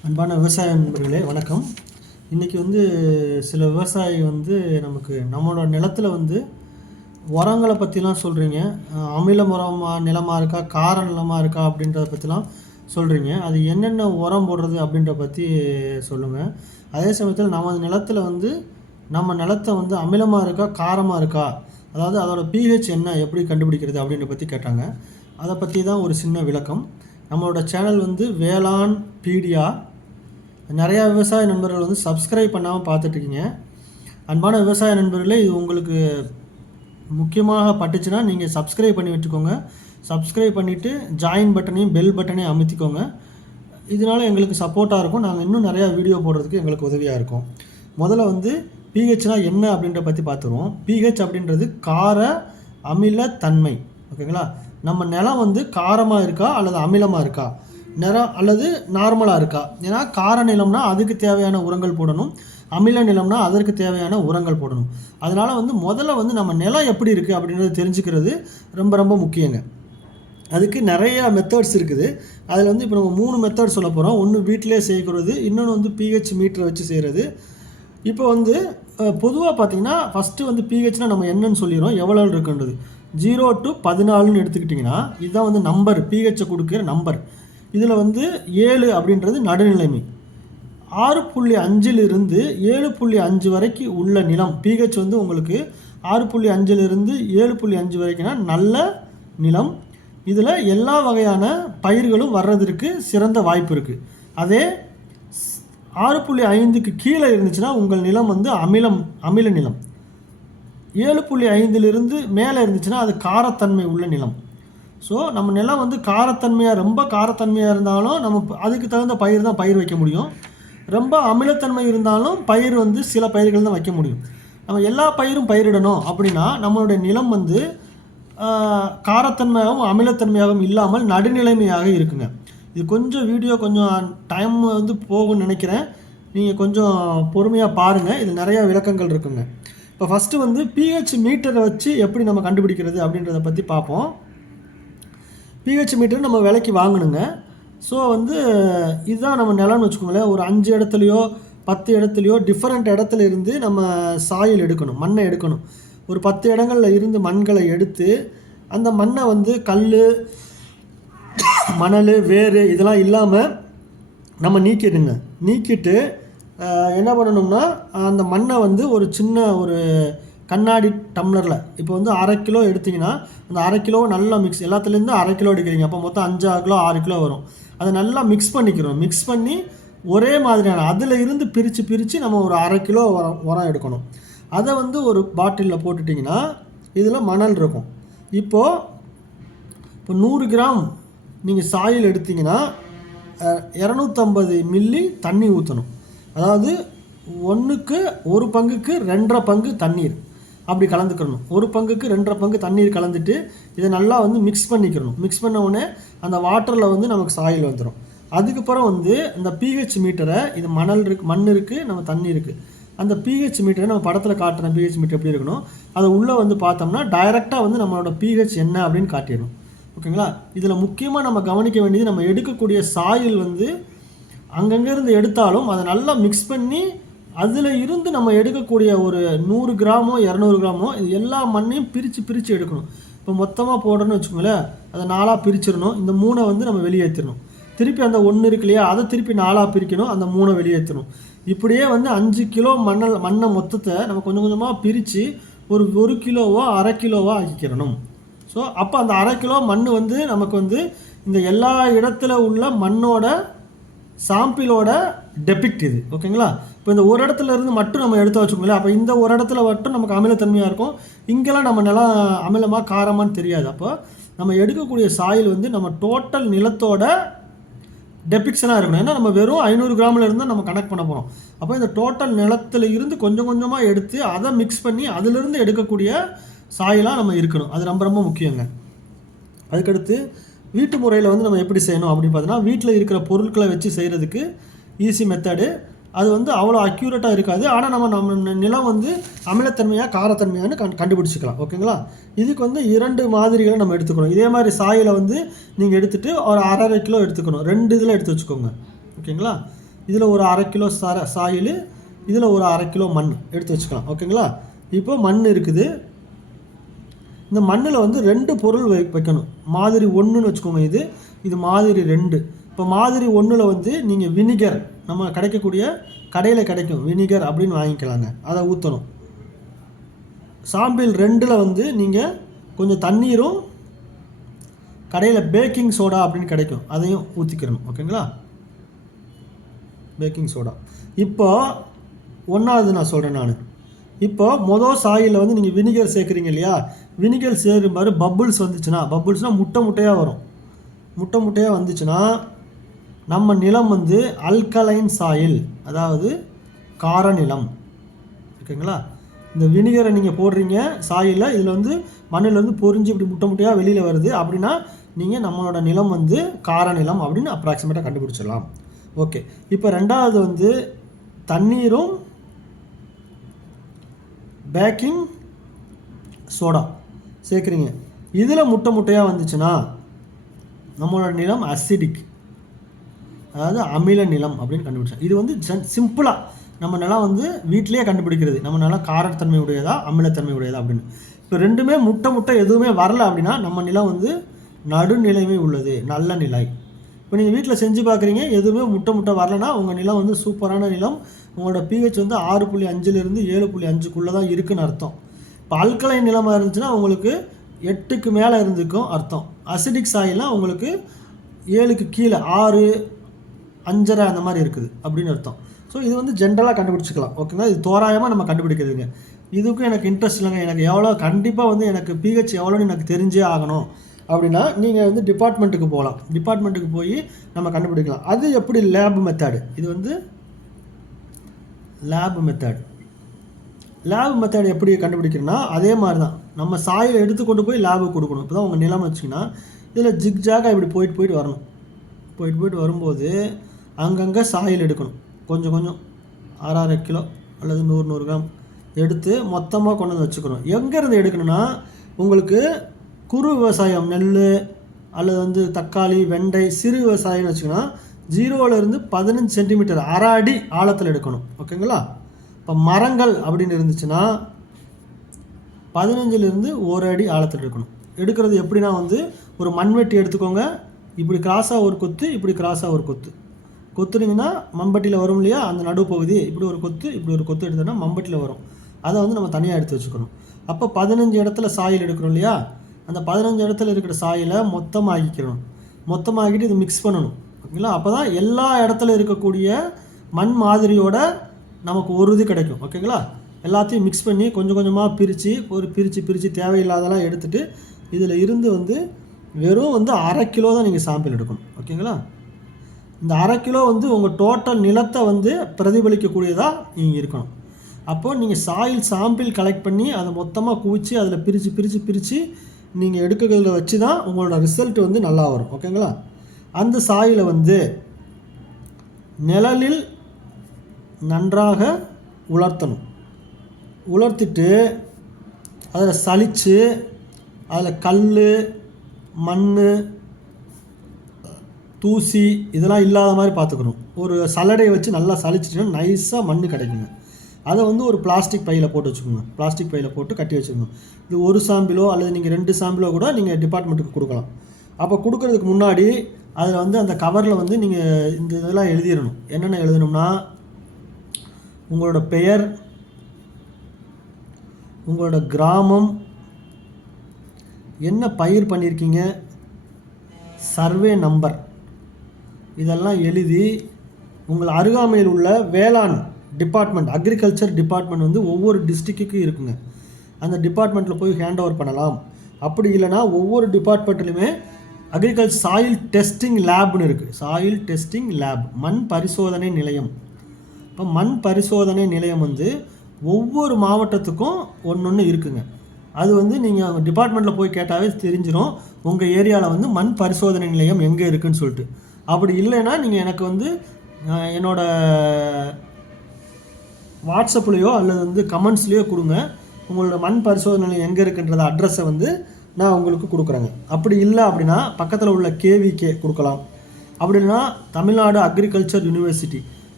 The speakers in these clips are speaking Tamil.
அன்பான விவசாய நண்பர்களே வணக்கம். இன்றைக்கி சில விவசாயி நமக்கு நம்மளோட நிலத்தில் உரங்களை பற்றிலாம் சொல்கிறீங்க. அமில உரமாக நிலமாக இருக்கா, கார நிலமாக இருக்கா அப்படின்றத பற்றிலாம் சொல்கிறீங்க. அது என்னென்ன உரம் போடுறது அப்படின்ற பற்றி சொல்லுங்கள். அதே சமயத்தில் நமது நிலத்தில் நம்ம நிலத்தை அமிலமாக இருக்கா, காரமாக இருக்கா, அதாவது அதோட pH என்ன, எப்படி கண்டுபிடிக்கிறது அப்படின்ற பற்றி கேட்டாங்க. அதை பற்றி தான் ஒரு சின்ன விளக்கம். நம்மளோட சேனல் வேளாண் பீடியா. நிறையா விவசாய நண்பர்கள் சப்ஸ்கிரைப் பண்ணாமல் பார்த்துட்ருக்கீங்க. அன்பான விவசாய நண்பர்களே, இது உங்களுக்கு முக்கியமாக பட்டுச்சுன்னா நீங்கள் சப்ஸ்கிரைப் பண்ணி வச்சுக்கோங்க. சப்ஸ்கிரைப் பண்ணிவிட்டு ஜாயின் பட்டனையும் பெல் பட்டனையும் அமுத்திக்கோங்க. இதனால் எங்களுக்கு சப்போர்ட்டாக இருக்கும். நாங்கள் இன்னும் நிறையா வீடியோ போடுறதுக்கு எங்களுக்கு உதவியாக இருக்கும். முதல்ல pHனா என்ன அப்படின்ற பற்றி பார்த்துருவோம். pH அப்படின்றது கார அமில தன்மை. ஓகேங்களா? நம்ம நிலம் காரமாக இருக்கா அல்லது அமிலமாக இருக்கா, நிறம் அல்லது நார்மலாக இருக்கா. ஏன்னா கார நிலம்னா அதுக்கு தேவையான உரங்கள் போடணும், அமில நிலம்னா அதற்கு தேவையான உரங்கள் போடணும். அதனால் முதல்ல நம்ம நிலம் எப்படி இருக்குது அப்படின்றத தெரிஞ்சுக்கிறது ரொம்ப ரொம்ப முக்கியங்க. அதுக்கு நிறையா மெத்தட்ஸ் இருக்குது. அதில் இப்போ நம்ம 3 மெத்தட் சொல்ல போகிறோம். ஒன்று வீட்டிலே செய்கிறது, இன்னொன்று pH மீட்டரை வச்சு செய்கிறது. இப்போ பொதுவாக பார்த்திங்கன்னா ஃபஸ்ட்டு pHனா நம்ம என்னன்னு சொல்லிடுறோம், எவ்வளோ இருக்குன்றது. 0 to 14ன்னு எடுத்துக்கிட்டிங்கன்னா இதுதான் நம்பர், pHஐ கொடுக்குற நம்பர். இதில் 7 அப்படின்றது நடுநிலைமை. 6.5லிருந்து 7.5 வரைக்கும் உள்ள நிலம் pH உங்களுக்கு 6.5லிருந்து 7.5 வரைக்கும்னா நல்ல நிலம். இதில் எல்லா வகையான பயிர்களும் வர்றதற்கு சிறந்த வாய்ப்பு இருக்குது. அதே 6.5க்கு கீழே இருந்துச்சுன்னா உங்கள் நிலம் அமில நிலம். 7.5லிருந்து மேலே இருந்துச்சுன்னா அது காரத்தன்மை உள்ள நிலம். ஸோ நம்ம நிலம் காரத்தன்மையாக, ரொம்ப காரத்தன்மையாக இருந்தாலும் நம்ம அதுக்கு தகுந்த பயிர் தான் பயிர் வைக்க முடியும். ரொம்ப அமிலத்தன்மை இருந்தாலும் பயிர் சில பயிர்கள் தான் வைக்க முடியும். நம்ம எல்லா பயிரும் பயிரிடணும் அப்படின்னா நம்மளுடைய நிலம் காரத்தன்மையாகவும் அமிலத்தன்மையாகவும் இல்லாமல் நடுநிலைமையாக இருக்குங்க. இது கொஞ்சம் வீடியோ கொஞ்சம் டைம் போகும்னு நினைக்கிறேன். நீங்கள் கொஞ்சம் பொறுமையாக பாருங்கள். இது நிறையா விளக்கங்கள் இருக்குங்க. இப்போ ஃபஸ்ட்டு pH மீட்டரை வச்சு எப்படி நம்ம கண்டுபிடிக்கிறது அப்படின்றத பற்றி பார்ப்போம். pH மீட்டர் நம்ம விலைக்கு வாங்கணுங்க. ஸோ இதுதான் நம்ம நிலம்னு வச்சுக்கோங்களேன். ஒரு 5 இடத்துலையோ 10 இடத்துலையோ டிஃப்ரெண்ட் இடத்துல இருந்து நம்ம சாயில் எடுக்கணும், மண்ணை எடுக்கணும். ஒரு 10 இடங்களில் இருந்து மண்களை எடுத்து அந்த மண்ணை கல், மணல், வேறு இதெல்லாம் இல்லாமல் நம்ம நீக்கிட்டு என்ன பண்ணணும்னா அந்த மண்ணை ஒரு சின்ன ஒரு கண்ணாடி டம்ளரில் இப்போ 1/2 கிலோ எடுத்திங்கன்னா அந்த 1/2 கிலோ நல்லா மிக்ஸ், எல்லாத்துலேருந்து 1/2 கிலோ எடுக்கிறீங்க, அப்போ மொத்தம் 5 கிலோ 6 கிலோ வரும். அதை நல்லா மிக்ஸ் பண்ணிக்கிறோம். மிக்ஸ் பண்ணி ஒரே மாதிரியான அதில் இருந்து பிரித்து நம்ம ஒரு 1/2 கிலோ உரம் எடுக்கணும். அதை ஒரு பாட்டிலில் போட்டுட்டிங்கன்னா இதில் மணல் இருக்கும். இப்போ 100 கிராம் நீங்கள் சாயில் எடுத்திங்கன்னா 250 மில்லி தண்ணி ஊற்றணும். அதாவது 1க்கு 1 பங்குக்கு 2.5 பங்கு தண்ணீர் அப்படி கலந்துக்கணும். 1 பங்குக்கு 2.5 பங்கு தண்ணீர் கலந்துட்டு இதை நல்லா மிக்ஸ் பண்ணிக்கிறணும். மிக்ஸ் பண்ண உடனே அந்த வாட்டரில் நமக்கு சாயில் வந்துடும். அதுக்கப்புறம் இந்த pH மீட்டரை, இது மண் இருக்குது, நம்ம தண்ணி இருக்குது, அந்த pH மீட்டரை நம்ம படத்தில் காட்டுற pH மீட்டர் எப்படி இருக்கணும், அதை உள்ளே பார்த்தோம்னா டைரெக்டாக நம்மளோட pH என்ன அப்படின்னு காட்டிடணும். ஓகேங்களா? இதில் முக்கியமாக நம்ம கவனிக்க வேண்டியது, நம்ம எடுக்கக்கூடிய சாயில் அங்கங்கேருந்து எடுத்தாலும் அதை நல்லா மிக்ஸ் பண்ணி அதில் இருந்து நம்ம எடுக்கக்கூடிய ஒரு 100 கிராமோ 200 கிராமோ இது எல்லா மண்ணையும் பிரித்து எடுக்கணும். இப்போ மொத்தமாக போடணும்னு வச்சுக்கோங்களேன், அதை 4ஆக பிரிச்சிடணும். இந்த 3 நம்ம வெளியேற்றணும். திருப்பி அந்த 1 இருக்கு இல்லையா, அதை திருப்பி 4ஆக பிரிக்கணும், அந்த 3 வெளியேற்றணும். இப்படியே 5 கிலோ மண்ணை மொத்தத்தை நம்ம கொஞ்சம் கொஞ்சமாக பிரித்து ஒரு 1 கிலோவோ 1/2 கிலோவோ ஆக்கிக்கிறணும். ஸோ அப்போ அந்த 1/2 கிலோ மண் நமக்கு இந்த எல்லா இடத்துல உள்ள மண்ணோட சாம்பிளோட டெபிக்ட் இது. ஓகேங்களா? இப்போ இந்த ஒரு இடத்துல இருந்து மட்டும் நம்ம எடுத்து வச்சுக்கோங்களேன். அப்போ இந்த ஒரு இடத்துல மட்டும் நமக்கு அமிலத்தன்மையாக இருக்கும், இங்கெல்லாம் நம்ம நிலம் அமிலமாக காரமானு தெரியாது. அப்போ நம்ம எடுக்கக்கூடிய சாயில் நம்ம டோட்டல் நிலத்தோட டெபிக்ஷனாக இருக்கணும். ஏன்னா நம்ம வெறும் 500 கிராமில் இருந்தால் நம்ம கனெக்ட் பண்ண போகிறோம். அப்போ இந்த டோட்டல் நிலத்தில் இருந்து கொஞ்சம் கொஞ்சமாக எடுத்து அதை மிக்ஸ் பண்ணி அதிலிருந்து எடுக்கக்கூடிய சாயிலாக நம்ம இருக்கணும். அது ரொம்ப ரொம்ப முக்கியங்க. அதுக்கடுத்து வீட்டு முறையில் நம்ம எப்படி செய்யணும் அப்படின்னு பார்த்தீங்கன்னா, வீட்டில் இருக்கிற பொருட்களை வச்சு செய்கிறதுக்கு ஈஸி மெத்தடு. அது அவ்வளோ அக்யூரேட்டாக இருக்காது. ஆனால் நம்ம நிலம் அமிலத்தன்மையாக காரத்தன்மையானு கண்டுபிடிச்சிக்கலாம். ஓகேங்களா? இதுக்கு 2 மாதிரிகளை நம்ம எடுத்துக்கணும். இதே மாதிரி சாயில் நீங்கள் எடுத்துகிட்டு ஒரு 1/2 கிலோ எடுத்துக்கணும். 2 இதில் எடுத்து வச்சுக்கோங்க. ஓகேங்களா? இதில் ஒரு 1/2 கிலோ சாயில், இதில் ஒரு 1/2 கிலோ மண் எடுத்து வச்சுக்கலாம். ஓகேங்களா? இப்போ மண் இருக்குது. இந்த மண்ணில் வந்து 2 பொருள் வைக்கணும். மாதிரி 1ன்னு வச்சுக்கோங்க. இது மாதிரி 2. இப்போ மாதிரி 1ல் வந்து நீங்கள் வினிகர், நம்ம கிடைக்கக்கூடிய கடையில் கிடைக்கும் வினிகர் அப்படின்னு வாங்கிக்கலாங்க. அதை ஊற்றணும். சாம்பிள் 2ல் வந்து நீங்கள் கொஞ்சம் தண்ணீரும் கடையில் பேக்கிங் சோடா அப்படின்னு கிடைக்கும், அதையும் ஊற்றிக்கிறணும். ஓகேங்களா? Baking soda. இப்போ 1வது நான் சொல்கிறேன் நான். இப்போ மொதல் சாயிலில் வந்து நீங்கள் வினிகர் சேர்க்குறீங்க இல்லையா? வினிகர் சேரும் மாதிரி பப்புள்ஸ் வந்துச்சுன்னா, பப்புள்ஸ்னால் முட்டையாக வரும். முட்டையாக வந்துச்சுன்னா நம்ம நிலம் வந்து அல்கலைன் சாயில், அதாவது கார நிலம். ஓகேங்களா? இந்த வினிகரை நீங்கள் போடுறீங்க சாயிலில், இதில் வந்து மண்ணில் வந்து பொரிஞ்சு இப்படி முட்டையாக வெளியில் வருது அப்படின்னா நீங்கள் நம்மளோட நிலம் வந்து கார நிலம் அப்படின்னு அப்ராக்சிமேட்டாக கண்டுபிடிச்சிடலாம். ஓகே. இப்போ 2வது வந்து தண்ணீரும் பேக்கிங் சோடா சேர்க்குறீங்க. இதில் முட்டையாக வந்துச்சுன்னா நம்மளோட நிலம் அசிடிக், அதாவது அமில நிலம் அப்படின்னு கண்டுபிடிச்சோம். இது வந்து சிம்பிளாக நம்ம நிலம் வந்து வீட்டிலேயே கண்டுபிடிக்கிறது. நம்ம நிலம் காரத்தன்மை உடையதா அமிலத்தன்மை உடையதா அப்படின்னு. இப்போ 2மே முட்டை எதுவுமே வரல அப்படின்னா நம்ம நிலம் வந்து நடுநிலைமை உள்ளது, நல்ல நிலை. இப்போ நீங்கள் வீட்டில் செஞ்சு பார்க்குறீங்க, எதுவுமே முட்டை வரலன்னா உங்கள் நிலம் வந்து சூப்பரான நிலம். உங்களோட pH வந்து 6.5லேருந்து 7.5க்குள்ளே தான் இருக்குதுன்னு அர்த்தம். இப்போ அல்கலைன் நிலமாக இருந்துச்சுன்னா உங்களுக்கு 8க்கு மேலே இருந்துக்கும் அர்த்தம். அசிடிக் சாயிலாம் உங்களுக்கு 7க்கு கீழே 6, 5.5 அந்த மாதிரி இருக்குது அப்படின்னு அர்த்தம். ஸோ இது வந்து ஜென்ரலாக கண்டுபிடிச்சிக்கலாம். ஓகேங்களா? இது தோராயமாக நம்ம கண்டுபிடிக்கிறதுங்க. இதுக்கும் எனக்கு இன்ட்ரெஸ்ட் இல்லைங்க, எனக்கு எவ்வளோ கண்டிப்பாக வந்து எனக்கு pH எவ்வளோன்னு எனக்கு தெரிஞ்சே ஆகணும் அப்படின்னா நீங்கள் வந்து டிபார்ட்மெண்ட்டுக்கு போகலாம். டிபார்ட்மெண்ட்டுக்கு போய் நம்ம கண்டுபிடிக்கலாம். அது எப்படி லேப் மெத்தடு. இது வந்து லேப் மெத்தட் எப்படி கண்டுபிடிக்கிறோன்னா அதே மாதிரி தான். நம்ம சாயில் எடுத்து கொண்டு போய் லேபுக்கு கொடுக்கணும். இப்போ தான் உங்கள் நிலம் வச்சிங்கன்னா இதில் ஜிக்ஜாகாக இப்படி போயிட்டு வரணும். போயிட்டு வரும்போது அங்கங்கே சாயில் எடுக்கணும். கொஞ்சம் 6 கிலோ அல்லது 100 கிராம் எடுத்து மொத்தமாக கொண்டு வந்து வச்சுக்கணும். எங்கேருந்து எடுக்கணும்னா உங்களுக்கு குறு விவசாயம், நெல் அல்லது வந்து தக்காளி, வெண்டை, சிறு விவசாயம்னு வச்சுக்கோன்னா 0லேருந்து 15 சென்டிமீட்டர், 1/2 அடி ஆழத்தில் எடுக்கணும். ஓகேங்களா? இப்போ மரங்கள் அப்படின்னு இருந்துச்சுன்னா 15லேருந்து 1 அடி ஆழத்தில் எடுக்கணும். எடுக்கிறது எப்படின்னா வந்து ஒரு மண்வெட்டி எடுத்துக்கோங்க. இப்படி கிராஸாக ஒரு கொத்து, இப்படி கிராஸாக ஒரு கொத்து கொத்துனீங்கன்னா மம்பட்டியில் வரும் இல்லையா? அந்த நடுப்பகுதி இப்படி ஒரு கொத்து, இப்படி ஒரு கொத்து எடுத்தோன்னா மம்பட்டியில் வரும். அதை வந்து நம்ம தனியாக எடுத்து வச்சுக்கணும். அப்போ 15 இடத்துல சாயில் எடுக்கிறோம் இல்லையா? அந்த 15 இடத்துல இருக்கிற சாயிலை மொத்தமாகிட்டு இது மிக்ஸ் பண்ணணும். ஓகேங்களா? அப்போ தான் எல்லா இடத்துல இருக்கக்கூடிய மண் மாதிரியோட நமக்கு ஒரு இது கிடைக்கும். ஓகேங்களா? எல்லாத்தையும் மிக்ஸ் பண்ணி கொஞ்சம் கொஞ்சமாக பிரித்து தேவையில்லாதெல்லாம் எடுத்துகிட்டு இதில் இருந்து வந்து வெறும் வந்து 1/2 கிலோ தான் நீங்கள் சாம்பிள் எடுக்கணும். ஓகேங்களா? இந்த 1/2 கிலோ வந்து உங்கள் டோட்டல் நிலத்தை வந்து பிரதிபலிக்கக்கூடியதாக நீங்கள் இருக்கணும். அப்போது நீங்கள் சாயில் சாம்பிள் கலெக்ட் பண்ணி அதை மொத்தமாக குவிச்சு அதில் பிரித்து நீங்கள் எடுக்கிறதுல வச்சு தான் உங்களோட ரிசல்ட் வந்து நல்லா வரும். ஓகேங்களா? அந்த சாயிலை வந்து நிழலில் நன்றாக உலர்த்திட்டு அதில் சலித்து அதில் கல், மண், தூசி இதெல்லாம் இல்லாத மாதிரி பார்த்துக்கணும். ஒரு சல்லடையை வச்சு நல்லா சலிச்சிட்டோன்னா நைஸாக மண் கிடைக்குங்க. அதை வந்து ஒரு பிளாஸ்டிக் பையில் போட்டு வச்சுக்கோங்க. பிளாஸ்டிக் பையில் போட்டு கட்டி வச்சுக்கணும். இது 1 சாம்பிளோ அல்லது நீங்கள் 2 சாம்பிளோ கூட நீங்கள் டிபார்ட்மெண்ட்டுக்கு கொடுக்கலாம். அப்போ கொடுக்கறதுக்கு முன்னாடி அதில் வந்து அந்த கவரில் வந்து நீங்கள் இந்த இதெல்லாம் எழுதிடணும். என்னென்ன எழுதணும்னா உங்களோட பெயர், உங்களோட கிராமம், என்ன பயிர் பண்ணியிருக்கீங்க, சர்வே நம்பர், இதெல்லாம் எழுதி உங்கள் அருகாமையில் உள்ள வேளாண் டிபார்ட்மெண்ட், அக்ரிகல்ச்சர் டிபார்ட்மெண்ட் வந்து ஒவ்வொரு டிஸ்ட்ரிக்ட்டுக்கும் இருக்குங்க. அந்த டிபார்ட்மெண்ட்டில் போய் ஹேண்ட் ஓவர் பண்ணலாம். அப்படி இல்லைனா ஒவ்வொரு டிபார்ட்மெண்ட்லையுமே அக்ரிகல்ச்சர் சாயில் டெஸ்டிங் லேப்னு இருக்குது. சாயில் டெஸ்டிங் லேப், மண் பரிசோதனை நிலையம். இப்போ மண் பரிசோதனை நிலையம் வந்து ஒவ்வொரு மாவட்டத்துக்கும் ஒன்று இருக்குங்க. அது வந்து நீங்கள் டிபார்ட்மெண்ட்டில் போய் கேட்டாவே தெரிஞ்சிடும் உங்கள் ஏரியாவில் வந்து மண் பரிசோதனை நிலையம் எங்கே இருக்குதுன்னு சொல்லிட்டு. அப்படி இல்லைன்னா நீங்கள் எனக்கு வந்து என்னோடய வாட்ஸ்அப்லேயோ அல்லது வந்து கமெண்ட்ஸ்லேயோ கொடுங்க. உங்களோட மண் பரிசோதனை நிலையம் எங்கே இருக்குன்றத அட்ரஸை வந்து நான் உங்களுக்கு கொடுக்குறேங்க. அப்படி இல்லை அப்படின்னா பக்கத்தில் உள்ள KVK கொடுக்கலாம். அப்படி இல்லைன்னா தமிழ்நாடு அக்ரிகல்ச்சர் யூனிவர்சிட்டி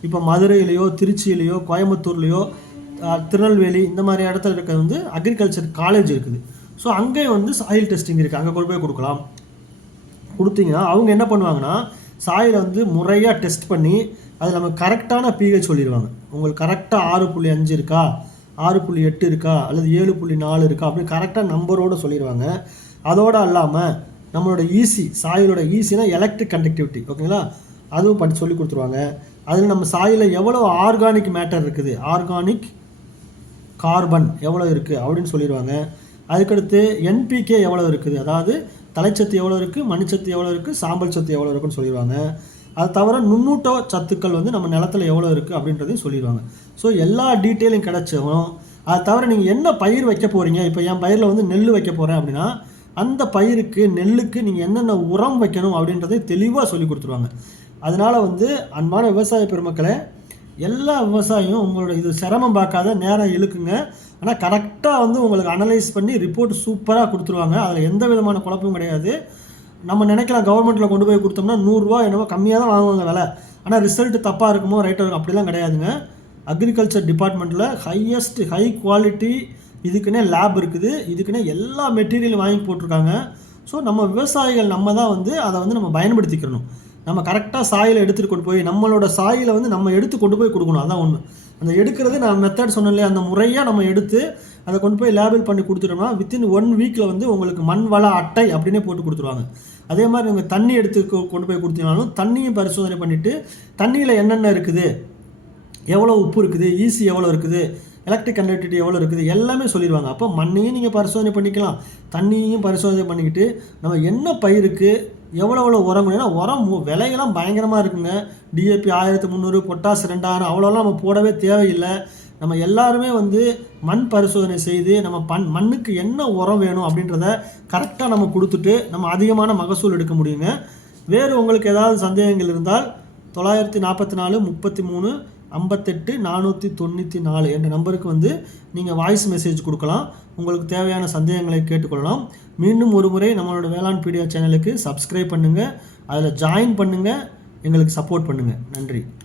இப்போ மதுரையிலையோ திருச்சியிலையோ கோயம்புத்தூர்லேயோ திருநெல்வேலி இந்த மாதிரி இடத்துல இருக்கிறது வந்து அக்ரிகல்ச்சர் காலேஜ் இருக்குது. ஸோ அங்கே வந்து சாயில் டெஸ்டிங் இருக்குது, அங்கே கொண்டு போய் கொடுக்கலாம். கொடுத்தீங்கன்னா அவங்க என்ன பண்ணுவாங்கன்னா சாயிலை வந்து முறையாக டெஸ்ட் பண்ணி அது நமக்கு கரெக்டான பிஹெச் சொல்லிடுவாங்க. உங்களுக்கு கரெக்டாக 6.5 இருக்கா, 6.8 இருக்கா, அல்லது 7.4 இருக்கா, அப்படி கரெக்டாக நம்பரோடு சொல்லிடுவாங்க. அதோடு இல்லாமல் நம்மளோட ஈசி, சாயிலோட ஈஸினா எலக்ட்ரிக் கண்டக்டிவிட்டி, ஓகேங்களா, அதுவும் பண்ணி சொல்லி கொடுத்துருவாங்க. அதில் நம்ம சாயிலில் எவ்வளோ ஆர்கானிக் மேட்டர் இருக்குது, ஆர்கானிக் கார்பன் எவ்வளோ இருக்குது அப்படின்னு சொல்லிடுவாங்க. அதுக்கடுத்து என்பிகே எவ்வளோ இருக்குது, அதாவது தலைச்சத்து எவ்வளோ இருக்குது, மணிச்சத்து எவ்வளோ இருக்குது, சாம்பல் சத்து எவ்வளோ இருக்குன்னு சொல்லிடுவாங்க. அது தவிர நுண்ணூட்ட சத்துக்கள் வந்து நம்ம நிலத்தில் எவ்வளோ இருக்குது அப்படின்றதையும் சொல்லிடுவாங்க. ஸோ எல்லா டீட்டெயிலும் கிடச்சவும் அது தவிர நீங்கள் என்ன பயிர் வைக்க போகிறீங்க, இப்போ என் பயிரில் வந்து நெல் வைக்க போகிறேன் அப்படின்னா அந்த பயிருக்கு நெல்லுக்கு நீங்கள் என்னென்ன உரம் வைக்கணும் அப்படின்றதை தெளிவாக சொல்லி கொடுத்துருவாங்க. அதனால் வந்து அன்பான விவசாய பெருமக்களே, எல்லா விவசாயியும் உங்களோட இது சிரமம் பார்க்காத நேரம் இழுக்குங்க. ஆனால் கரெக்டாக வந்து உங்களுக்கு அனலைஸ் பண்ணி ரிப்போர்ட் சூப்பராக கொடுத்துருவாங்க. அதில் எந்த விதமான குழப்பமும் கிடையாது. நம்ம நினைக்கலாம் கவர்மெண்ட்டில் கொண்டு போய் கொடுத்தோம்னா 100 ரூபா என்னவோ கம்மியாக தான் வாங்குவாங்க விலை, ஆனால் ரிசல்ட் தப்பாக இருக்குமோ ரைட்டாக இருக்கும், அப்படிலாம் கிடையாதுங்க. அக்ரிகல்ச்சர் டிபார்ட்மெண்ட்டில் ஹை குவாலிட்டி இதுக்குன்னே லேப் இருக்குது, இதுக்குன்னே எல்லா மெட்டீரியலும் வாங்கி போட்டிருக்காங்க. ஸோ நம்ம விவசாயிகள் நம்ம தான் வந்து அதை வந்து நம்ம பயன்படுத்திக்கணும். நம்ம கரெக்டாக சாயில் எடுத்துகிட்டு கொண்டு போய் நம்மளோட சாயிலை வந்து நம்ம எடுத்து கொண்டு போய் கொடுக்கணும். அதான் ஒன்று. அந்த எடுக்கிறது நான் மெத்தட் சொன்னேன் இல்லையா, அந்த முறையாக நம்ம எடுத்து அதை கொண்டு போய் லேபிள் பண்ணி கொடுத்துட்டோம்னா வித்தின் 1 வீக்கில் வந்து உங்களுக்கு மண் வள அட்டை அப்படின்னே போட்டு கொடுத்துருவாங்க. அதே மாதிரி நீங்கள் தண்ணி எடுத்து கொண்டு போய் கொடுத்தீங்கனாலும் தண்ணியும் பரிசோதனை பண்ணிவிட்டு தண்ணியில் என்னென்ன இருக்குது, எவ்வளோ உப்பு இருக்குது, ஈசி எவ்வளோ இருக்குது, எலக்ட்ரிக் கண்டக்டிவிட்டி எவ்வளோ இருக்குது, எல்லாமே சொல்லிடுவாங்க. அப்போ மண்ணையும் நீங்கள் பரிசோதனை பண்ணிக்கலாம், தண்ணியையும் பரிசோதனை பண்ணிக்கிட்டு நம்ம என்ன பயிருக்கு எவ்வளோ உரம், ஏன்னா உரம் விலையெல்லாம் பயங்கரமாக இருக்குங்க. டிஏபி 1300, பொட்டாஸ் 2000, அவ்வளோலாம் நம்ம போடவே தேவையில்லை. நம்ம எல்லாருமே வந்து மண் பரிசோதனை செய்து நம்ம மண்ணுக்கு என்ன உரம் வேணும் அப்படின்றத கரெக்டாக நம்ம கொடுத்துட்டு நம்ம அதிகமான மகசூல் எடுக்க முடியுங்க. வேறு உங்களுக்கு ஏதாவது சந்தேகங்கள் இருந்தால் 944 33 58 494 என்ற நம்பருக்கு வந்து நீங்கள் வாய்ஸ் மெசேஜ் கொடுக்கலாம். உங்களுக்கு தேவையான சந்தேகங்களை கேட்டுக்கொள்ளலாம். மீண்டும் ஒரு முறை நம்மளோட வேளாண் பீடியா சேனலுக்கு சப்ஸ்கிரைப் பண்ணுங்கள், அதில் ஜாயின் பண்ணுங்கள், எங்களுக்கு சப்போர்ட் பண்ணுங்கள். நன்றி.